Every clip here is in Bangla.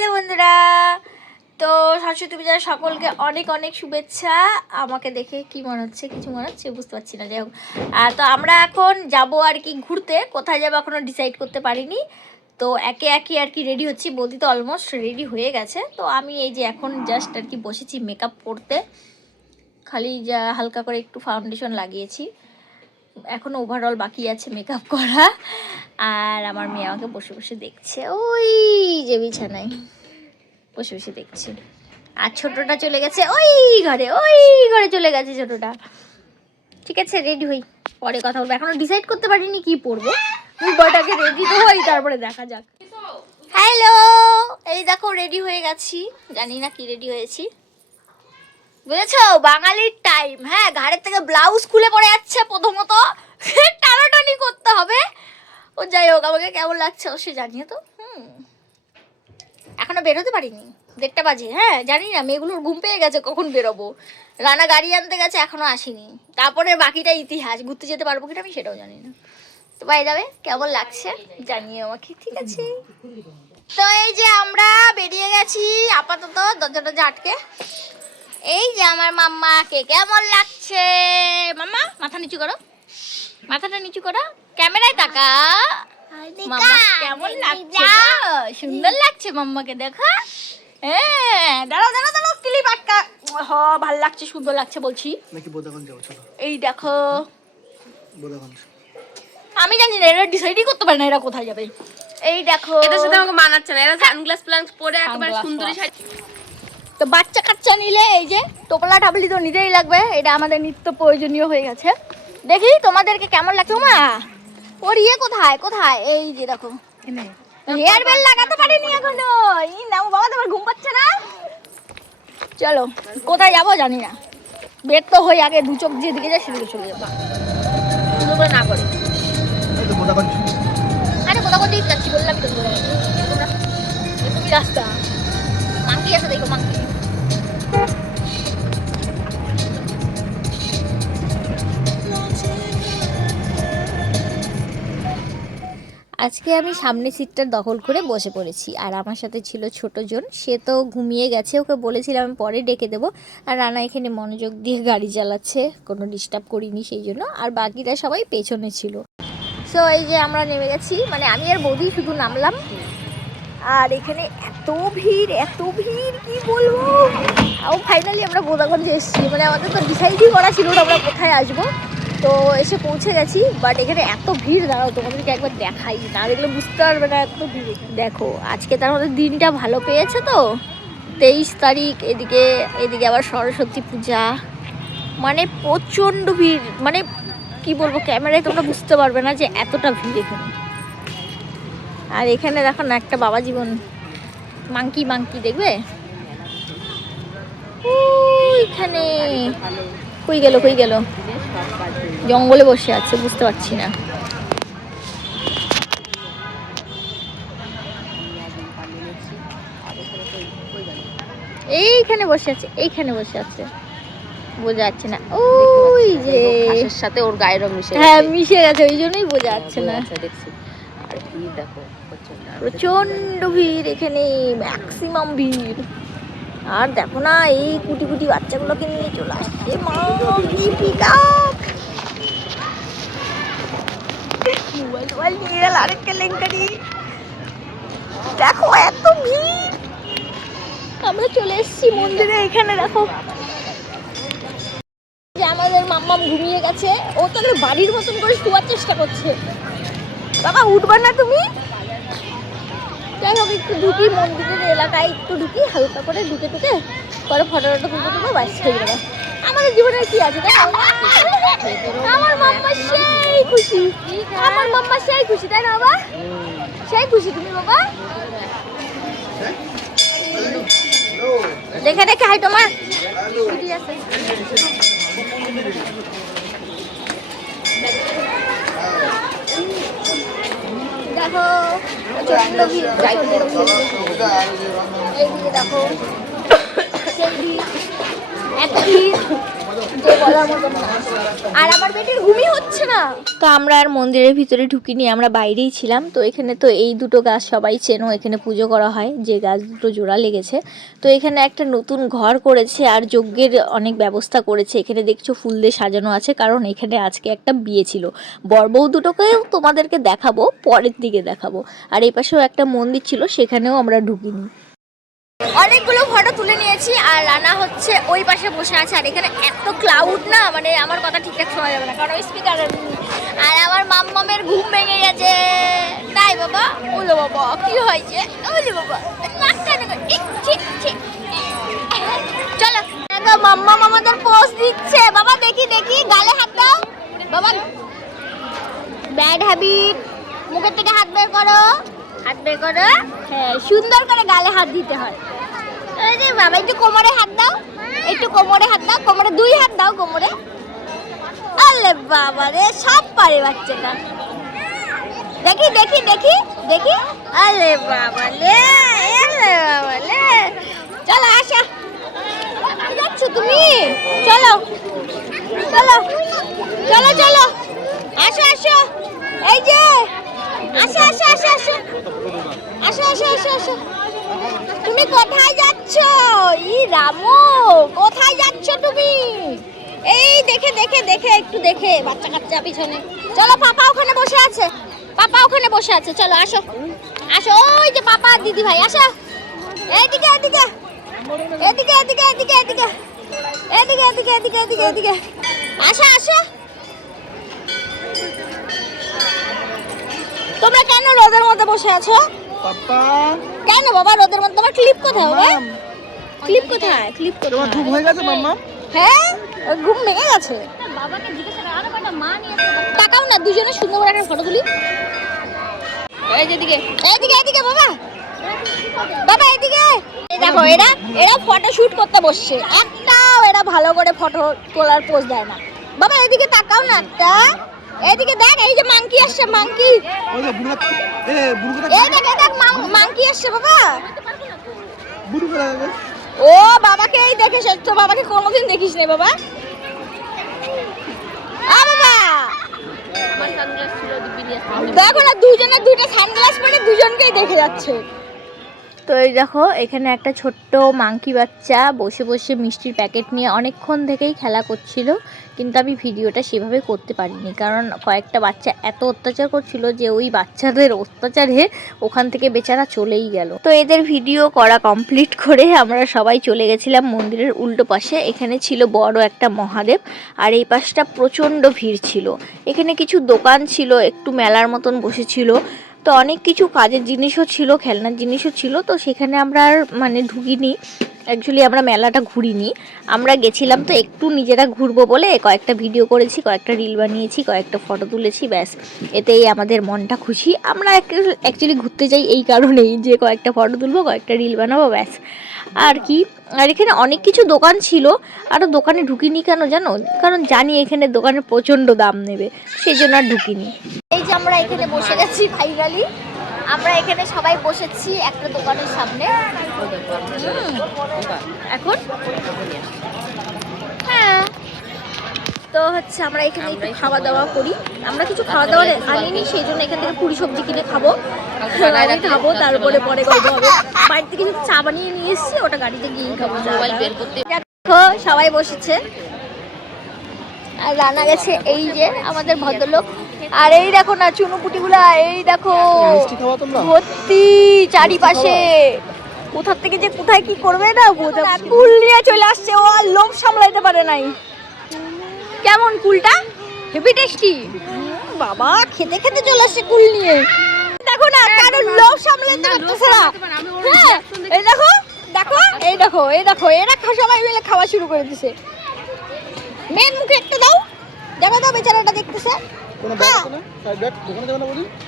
হ্যালো বন্ধুরা, তো সরস্বতী পূজার সকলকে অনেক অনেক শুভেচ্ছা। আমাকে দেখে কি মনে হচ্ছে, কিছু মনে হচ্ছে বুঝতে পারছি না। যাই হোক, তো আমরা এখন যাব আর কি ঘুরতে। কোথায় যাবো এখনও ডিসাইড করতে পারিনি। তো একে একে আর কি রেডি হচ্ছি। বৌদি তো অলমোস্ট রেডি হয়ে গেছে। তো আমি এই যে এখন জাস্ট আর কি বসেছি মেকআপ করতে। খালি যা হালকা করে একটু ফাউন্ডেশন লাগিয়েছি, এখনো ওভারঅল বাকি আছে মেকআপ করা। আর আমার মেয়ে আমাকে বসে বসে দেখছে, ওই যে বিছানায় বসে বসে দেখছে। আর ছোটটা চলে গেছে ওই ঘরে চলে গেছে ছোটটা। ঠিক আছে, রেডি হই, পরে কথা বলবো। এখনো ডিসাইড করতে পারিনি কি পরবো। বয়টাকে রেডি তো হই, তারপরে দেখা যাক। হ্যালো, এই দেখো রেডি হয়ে গেছি। জানি না কি রেডি হয়েছি, বুঝেছো? বাঙালির টাইম। হ্যাঁ, ঘাড়ের থেকে ব্লাউজ খুলে পড়ে যাচ্ছে প্রথমত, টানাটানি করতে হবে। ও যাই হোক, আমাকে কেমন লাগছে অবশ্যই জানিয়ে তো। এখনো বেরোতে পারিনি, 1:30 বাজে। হ্যাঁ জানি না, মেয়েগুলোর ঘুম পেয়ে গেছে, কখন বেরোবো। রানা গাড়ি আনতে গেছে, এখনো আসেনি। তারপরে বাকিটা ইতিহাস, ঘুরতে যেতে পারবো কিনা আমি সেটাও জানি না। তো বাই যাবে, কেমন লাগছে জানিয়ে আমাকে, ঠিক আছে? তো এই যে আমরা বেরিয়ে গেছি আপাতত, দরজাটা আটকে। এই যে আমার মাম্মাকে কেমন লাগছে। মাম্মা মাথা নিচু করো, মাথাটা নিচু করো, ক্যামেরায় তাকা। মাম্মা কেমন লাগছে? সুন্দর লাগছে মাম্মাকে, দেখা। হ্যাঁ, দাঁড়াও দাঁড়াও দাঁড়াও, ক্লিপ আটকা। ভাল লাগছে, সুন্দর লাগছে বলছি। নাকি বোদাগঞ্জ যাবো, চলো। এই দেখো, বোদাগঞ্জ আমি জানি না, এরা ডিসাইডই করতে পারে না এরা কোথায় যাবে। এই দেখো, এটার সাথে আমাকে মানাচ্ছে না। এরা সানগ্লাস প্লান্স পরে একেবারে সুন্দরী শাড়ি। তো বাচ্চা কাচ্চা নিলে এই যে টোপলা টাবলি তো নিতেই লাগবে, এটা আমাদের নিত্য প্রয়োজনীয় হয়ে গেছে। দেখি তোমাদেরকে কেমন লাগছে। মা ওর ইয়ে কোথায় কোথায়? এই যে দেখো, হেয়ার বেল লাগাতে পারিনি এখনো। এই নাও বাবা, তোমার ঘুম পাচ্ছে না? চলো, কোথায় যাবো জানি না। বের তো হই আগে, দু চোখ যেদিকে যায় সেদিকে চলে যাবো। সুন্দর করে না করে, বোদাগঞ্জ। আরে কোথাও কোথায় যাচ্ছি বললাম তো। এটুকুই রাস্তা। মাংকি আছে দেখো, মাংকি। আজকে আমি সামনে সিটটা দখল করে বসে পড়েছি, আর আমার সাথে ছিল ছোট জন। সে তো ঘুমিয়ে গেছে, ওকে বলেছিলাম আমি পরে ডেকে দেবো। আর রানা এখানে মনোযোগ দিয়ে গাড়ি চালাচ্ছে, কোনো ডিস্টার্ব করিনি সেই জন্য। আর বাকিরা সবাই পেছনে ছিল। সো এই যে আমরা নেমে গেছি, মানে আমি আর বৌদি শুধু নামলাম। আর এখানে এত ভিড় কি বলবো। ফাইনালি আমরা বোদাগঞ্জে এসেছি, মানে আমাদের তো ডিসাইডই করা ছিল না আমরা কোথায় আসবো। তো এসে পৌঁছে গেছি, বাট এখানে এত ভিড়, দাঁড়াও তোমাদেরকে একবার দেখাই, না দেখলে বুঝতে পারবে না এত ভিড়। দেখো আজকে তার মধ্যে দিনটা ভালো পেয়েছে তো, 23 তারিখ। এদিকে আবার সরস্বতী পূজা, মানে প্রচণ্ড ভিড়। মানে কি বলবো, ক্যামেরায় তোমরা বুঝতে পারবে না যে এতটা ভিড় এখানে। আর এখানে দেখো না, একটা বাবা জীবন মাংকি দেখবে ওইখানে। কই গেল, জঙ্গলে বসে আছে, বুঝতে পারছি না। এইখানে বসে আছে, বোঝা যাচ্ছে না। ওই যে ঘাসের সাথে ওর গায়ের রং মিশে গেছে। হ্যাঁ মিশে গেছে, ওই জন্যই বোঝা যাচ্ছে না। দেখছি। আর ভিড় দেখো, প্রচন্ড ভিড় এখানে, ম্যাক্সিমাম ভিড়। আর দেখো না, এই কুটি বাচ্চাগুলোকে নিয়ে চলে আসছে। মা কি পিকআপ, মোবাইল নিয়ে গেল আরেক কেলেঙ্কারি। দেখো এত ভিড়। আমরা চলে এসেছি মন্দিরে, এখানে দেখো যে আমাদের মাম্মাম ঘুমিয়ে গেছে। ও তো বাড়ির মতন করে শোয়ার চেষ্টা করছে। বাবা উঠবা না তুমি? যাই হোক, একটু ঢুকি মন্দিরের এলাকায়, একটু ঢুকি হালকা করে, ঢুকে পরে ফটো তুলতে বাস হয়ে যাবে। আমাদের জীবনে কি আছে তাই আমার মাম্মা সেই খুশি, তাই না বাবা? সেই খুশি তুমি বাবা? দেখে হাই তোমার আছে। দেখো প্রচন্ড ভিড়, এইদিকে দেখো সেই ভিড়, এত ভিড়। যে বলার মতো না। আর আমার বেটির ঘুমই হচ্ছে না। তো আমরা আর মন্দিরের ভিতরে ঢুকিনি, আমরা বাইরেই ছিলাম। তো এখানে তো এই দুটো গাছ সবাই চেনো, এখানে পুজো করা হয়, যে গাছ দুটো জোড়া লেগেছে। তো এখানে একটা নতুন ঘর করেছে আর যজ্ঞের অনেক ব্যবস্থা করেছে। এখানে দেখছো ফুল দিয়ে সাজানো আছে, কারণ এখানে আজকে একটা বিয়ে ছিল। বর বউ দুটোকেও তোমাদেরকে দেখাবো, পরের দিকে দেখাবো। আর এই পাশেও একটা মন্দির ছিল, সেখানেও আমরা ঢুকিনি। অনেকগুলো ফটো তুলে নিয়েছি আর রানা হচ্ছে ওই পাশে বসে আছে। আর এখানে এত ক্লাউড না, মানে আমার কথা ঠিকঠাক শোনা যাবে না, কারণ ওই স্পিকার। আর আমার মাম্মামের ঘুম ভেঙে গেছে। তাই বাবা? ওলো বাবা, কি হয়েছে? ওলো বাবা, নাকটা দেখো। চলো দেখো, মাম্মাম আমাদের পোজ দিচ্ছে। বাবা দেখি দেখি, গালে হাত দাও বাবা। ব্যাড হ্যাবিট, মুখের থেকে হাত বের করো, হাত বের করো। হ্যাঁ, সুন্দর করে গালে হাত দিতে হয়। এই যে বাবা, একটু কোমরে হাত দাও, একটু কোমরে হাত দাও, কোমরে 2 হাত দাও কোমরে। আরে বাবা রে, সব পারে বাচ্চাটা। দেখি দেখি দেখি দেখি। আরে বাবা লে, আরে বাবা লে। চলো আসা, যাচ্ছ তুমি? চলো চলো চলো চলো, আসো আসো। এই যে আসো আসো আসো আসো আসো আসো আসো আসো। তুমি কোথায় যাচ্ছ? ই রামু, কোথায় যাচ্ছ তুমি? এই দেখে দেখে দেখে, একটু দেখে, বাচ্চা কাচ্চা পিছনে। চলো, পাপা ওখানে বসে আছে, পাপা ওখানে বসে আছে। চলো আসো আসো, ওই যে পাপা আর দিদি ভাই, আসো এইদিকে এদিকে, এদিকে এদিকে এদিকে এদিকে এদিকে এদিকে এদিকে এদিকে এদিকে, আসো আসো। তোমরা কেন রোদের মধ্যে বসে আছো? পাপা কেন বাবা রোদের মধ্যে? তোমার ক্লিপ কোথায় বাবা? ক্লিপ কোথায়? ক্লিপ কোথায়? তোমার ঘুম হয়ে গেছে মাম্মা? হ্যাঁ, ওর ঘুম ভেঙে গেছে। বাবাকে জিজ্ঞাসা করো, আরে বেটা মা নিয়ে এসে তাকাও না, দুজনে সুন্দর করে একটা ফটো তুলি। এই যে এদিকে, এইদিকে এইদিকে বাবা, বাবা এইদিকে। এই দেখো, এরা এরা ফটো শুট করতে বসছে, একটাও এরা ভালো করে ফটো তোলার পোজ দেয় না। বাবা এইদিকে তাকাও না একটা, এইদিকে দেখ, এই যে মাংকি আসছে, মাংকি। ওই যে বুড়া, এ বুড়া এই দেখ এই দেখ, মাংকি আসছে বাবা। বুড়া করে। ও বাবাকে এই দেখে তো, বাবাকে কোনোদিন দেখিস নি বাবা। আ বাবা আমার সানগ্লাস ছিল, দিব্যি নিয়ে আসতে। দেখো না, দুজনের 2টা সানগ্লাস পরে দুজনকেই দেখে যাচ্ছে। তো এই দেখো, এখানে একটা ছোট্ট মাংকি বাচ্চা বসে বসে মিষ্টির প্যাকেট নিয়ে অনেকক্ষণ থেকেই খেলা করছিল, কিন্তু আমি ভিডিওটা সেভাবে করতে পারিনি, কারণ কয়েকটা বাচ্চা এত অত্যাচার করছিল যে ওই বাচ্চাদের অত্যাচারে ওখান থেকে বেচারা চলেই গেল। তো এদের ভিডিও করা কমপ্লিট করে আমরা সবাই চলে গেছিলাম মন্দিরের উল্টো পাশে। এখানে ছিল বড় একটা মহাদেব, আর এই পাশটা প্রচণ্ড ভিড় ছিল। এখানে কিছু দোকান ছিল, একটু মেলার মতন বসেছিল। তো অনেক কিছু কাজের জিনিসও ছিল, খেলনার জিনিসও ছিল। তো সেখানে আমরা আর মানে ঢুকিনি, অ্যাকচুয়ালি আমরা মেলাটা ঘুরিনি। আমরা গেছিলাম তো একটু নিজেরা ঘুরবো বলে, কয়েকটা ভিডিও করেছি, কয়েকটা রিল বানিয়েছি, কয়েকটা ফটো তুলেছি, ব্যাস এতেই আমাদের মনটা খুশি। আমরা অ্যাকচুয়ালি ঘুরতে যাই এই কারণেই, যে কয়েকটা ফটো তুলবো, কয়েকটা রিল বানাবো, ব্যাস আর কি। আর এখানে অনেক কিছু দোকান ছিল, আরও দোকানে ঢুকিনি কেন জানো? কারণ জানি এখানে দোকানে প্রচণ্ড দাম নেবে, সেই জন্য আর ঢুকিনি। এই যে আমরা এখানে বসে গেছি ফাইনালি, আমরা এখানে সবাই বসেছি একটা দোকানের সামনে। এখন হ্যাঁ, তো হচ্ছে আমরা এখানে একটু খাওয়া দাওয়া করি। আমরা কিছু খাওয়া দাওয়া আনিনি, সেই জন্য এখান থেকে পুরি সবজি কিনে খাবো, খাবো, তারপরে পরে গল্প হবে। বাড়ি থেকে কিছু চা বানিয়ে নিয়ে এসেছি, ওটা গাড়িতে গিয়ে খাবো। মোবাইল বের করতে। দেখো সবাই বসেছে, আর রানা গেছে এই যে আমাদের ভদ্রলোক। আর এই দেখো না চুনুপুটিগুলা, এই দেখো মিষ্টি খাওয়া তোমরা? ভর্তি চারিপাশে। কোথার থেকে যে কোথায় কি করবে না বোঝা। কুল নিয়ে চলে আসছে, ও আর লোভ সামলাইতে পারে নাই। কেমন কুলটা? হেভি টেস্টি বাবা, খেতে খেতে চলে আসছে কুল নিয়ে। দেখো না, কারণ লোভ সামলাইতে পারতেছে না। হ্যাঁ, এই দেখো দেখো, এই দেখো এই দেখো, এরা সবাই মিলে খাওয়া শুরু করে দিছে। মেন মুখে একটা দাও, যাবে দাও, বেচারাটা দেখতেছে।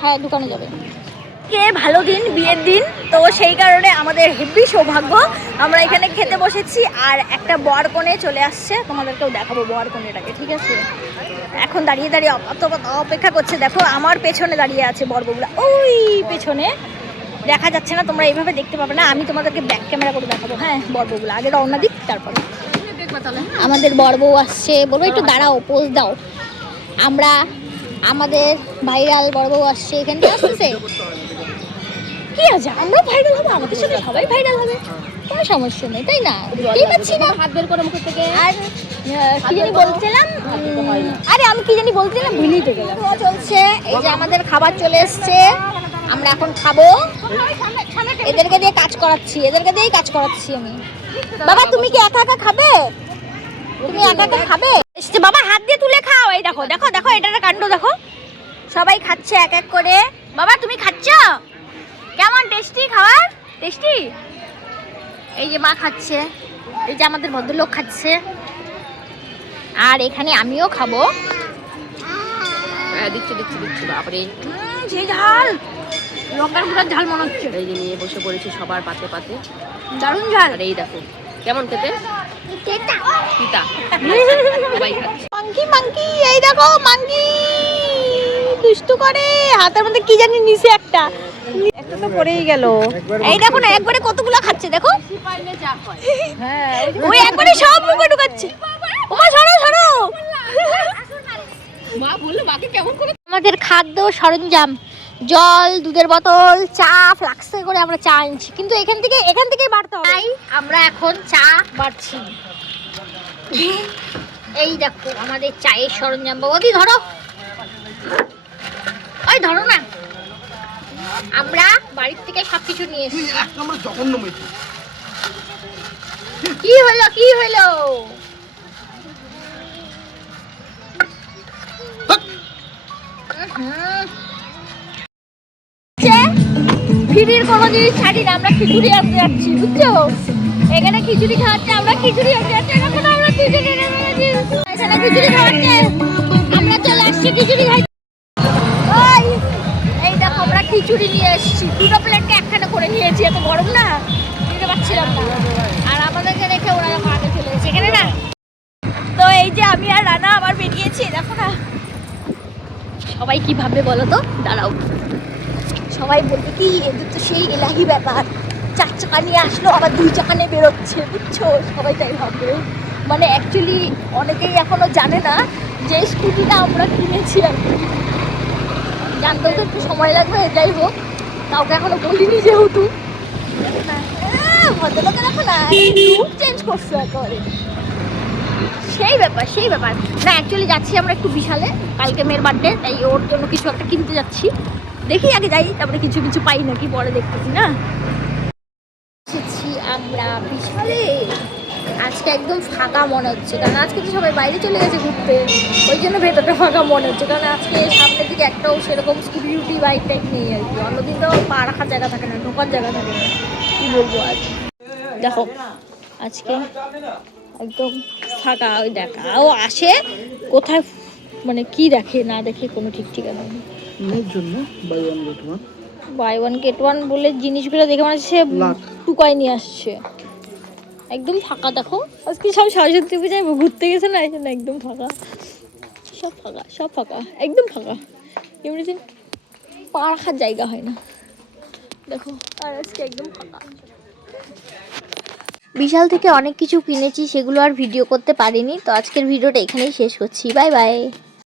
হ্যাঁ, দোকানে যাবে। কে ভালো দিন, বিয়ের দিন, তো সেই কারণে আমাদের হেভি সৌভাগ্য, আমরা এখানে খেতে বসেছি। আর একটা বর কনে চলে আসছে, তোমাদেরকেও দেখাবো বর কনেটাকে, ঠিক আছে? এখন দাঁড়িয়ে দাঁড়িয়ে অপেক্ষা করছে। দেখো আমার পেছনে দাঁড়িয়ে আছে বরবগুলা, ওই পেছনে দেখা যাচ্ছে না, তোমরা এইভাবে দেখতে পাবে না, আমি তোমাদেরকে ব্যাক ক্যামেরা করে দেখাবো। হ্যাঁ, বরবগুলা আগে রওনা দিক, তারপরে আমাদের বড় বউ আসছে, বলবো একটু দাঁড়াও, পোজ দাও। আমরা আমাদের ভাইরাল বড় বউ আসছে, এখান থেকে আসতেছে। কি আছে, আমরা ভাইরাল হবো, আমাদের সাথে সবাই ভাইরাল হবে, কোনো সমস্যা নেই, তাই না? দেখতেই পাচ্ছি না। হাত বের করে মুখ থেকে। আর কি জানি বলছিলাম, আরে আমি কি জানি বলছিলাম, ভুলেই তো গেলাম। চলছে, এই যে আমাদের খাবার চলে এসছে, আমরা এখন খাবো। এদেরকে দিয়ে কাজ করাচ্ছি, এদেরকে দিয়েই কাজ করাচ্ছি আমি। বাবা তুমি কি একা একা খাবে? তুমি একা একা খাবে? এসছে বাবা, হাত দিয়ে তুলে খাও। এই দেখো দেখো দেখো, এটার কাণ্ড দেখো, সবাই খাচ্ছে এক এক করে। বাবা তুমি খাচ্ছ? কেমন টেস্টি খাবার? টেস্টি? এই যে মা খাচ্ছে, এই যে আমাদের ভদ্রলোক খাচ্ছে, আর এখানে আমিও খাবো। হ্যাঁ দিচ্ছি দিচ্ছি দিচ্ছি, বাপরে সেই ঝাল, লঙ্কার গুঁড়ার ঝাল মনে হচ্ছে। এই যে নিয়ে বসে পড়েছি সবার পাতে পাতে। দারুণ ঝাল। আর এই দেখো কেমন খেতে, পিতা সবাই খাচ্ছে। মাঙ্কি মাঙ্কি, এই দেখো মাঙ্কি দুষ্টু করে, হাতের মধ্যে কি জানি নিচে একটা তো পড়েই গেল। এই দেখো না, একবারে কতগুলো খাচ্ছে দেখো। হ্যাঁ ওই একবারে সব মুখে ঢুকাচ্ছে। ওমা সরো সরো। মা বললো মাকে কেমন করে। আমাদের খাদ্য সরঞ্জাম, জল, দুধের বোতল, চা, ফ্লাক্সে করে আমরা চা আনছি, কিন্তু এখান থেকেই বাড়তে হবে, তাই আমরা এখন চা বাড়ছি। এই দেখো আমাদের চায়ের সরঞ্জাম। বাবাদি ধরো, ওই ধরো না। আমরা বাড়ির থেকে সবকিছু নিয়ে এসেছি। আমরা জঘন্য মেয়েছি। কি হলো কি হলো? ফিরির কোনো জিনিস ছাড়ি না, আমরা খিচুড়ি আনতে যাচ্ছি, বুঝছো? এখানে খিচুড়ি খাওয়াচ্ছে, আমরা খিচুড়ি আনতে যাচ্ছি। এখন আমরা খিচুড়ি এখানে খিচুড়ি খাওয়াচ্ছে, আমরা চলে আসছি খিচুড়ি খাই। ওই এই দেখো আমরা খিচুড়ি নিয়ে এসেছি, দুটো প্লেটকে একখানে করে নিয়েছি, এত গরম না, নিতে পারছিলাম না। আর আমাদেরকে রেখে ওরা আগে চলে এসেছে এখানে না। তো এই যে আমি আর রানা আবার বেরিয়েছি, দেখো না সবাই কি ভাববে বলো তো, দাঁড়াও। সবাই বলবে কি এদের তো সেই এলাহি ব্যাপার, 4 চাকা নিয়ে আসলো আবার 2 চাকা নিয়ে বেরোচ্ছে, বুঝছো? সবাই তাই ভাববে। মানে অ্যাকচুয়ালি অনেকেই এখনো জানে না যে স্কুটিটা আমরা কিনেছি আর কি, জানতেও তো একটু সময় লাগবে, যাই হোক কাউকে এখনো বলিনি যেহেতু। ভদ্রলোকে দেখো না, লুক চেঞ্জ করছো একেবারে, সেই ব্যাপার সেই ব্যাপার। না অ্যাকচুয়ালি যাচ্ছি আমরা একটু বিশালে, কালকে মেয়ের বার্থডে, তাই ওর জন্য কিছু একটা কিনতে যাচ্ছি। দেখি আগে যাই, তারপরে কিছু কিছু পাই নাকি পরে দেখতেছি না। এসেছি আমরা বিশালে, আজকে একদম ফাঁকা মনে হচ্ছে, কারণ আজকে তো সবাই বাইরে চলে গেছে ঘুরতে, ওই জন্য ভেতরটা ফাঁকা মনে হচ্ছে। কারণ আজকে সামনের দিকে একটাও সেরকম স্কুটি বাইক টাইক নেই আর কি। অন্যদিন তো পা রাখার জায়গা থাকে না, ঢোকার জায়গা থাকে না, কি বলবো। আজ দেখো আজকে একদম ফাঁকা। ওই দেখাও আসে কোথায়, মানে কি দেখে না দেখে কোনো ঠিক ঠিকানা নেই। মেয়ের জন্য বাই ওয়ান গেট ওয়ান বলে জিনিসগুলো দেখে মনে হচ্ছে টুকাই নিয়ে আসছে। একদম ফাঁকা দেখো, আজকে সব সরস্বতী পূজায় ঘুরতে গেছে না, এই জন্য একদম ফাঁকা, সব ফাঁকা সব ফাঁকা একদম ফাঁকা। এমনি দিন পা রাখার জায়গা হয় না দেখো, আর আজকে একদম ফাঁকা। বিশাল থেকে অনেক কিছু কিনেছি, সেগুলো আর ভিডিও করতে পারিনি, তো আজকের ভিডিওটা এখানেই শেষ করছি। Bye bye.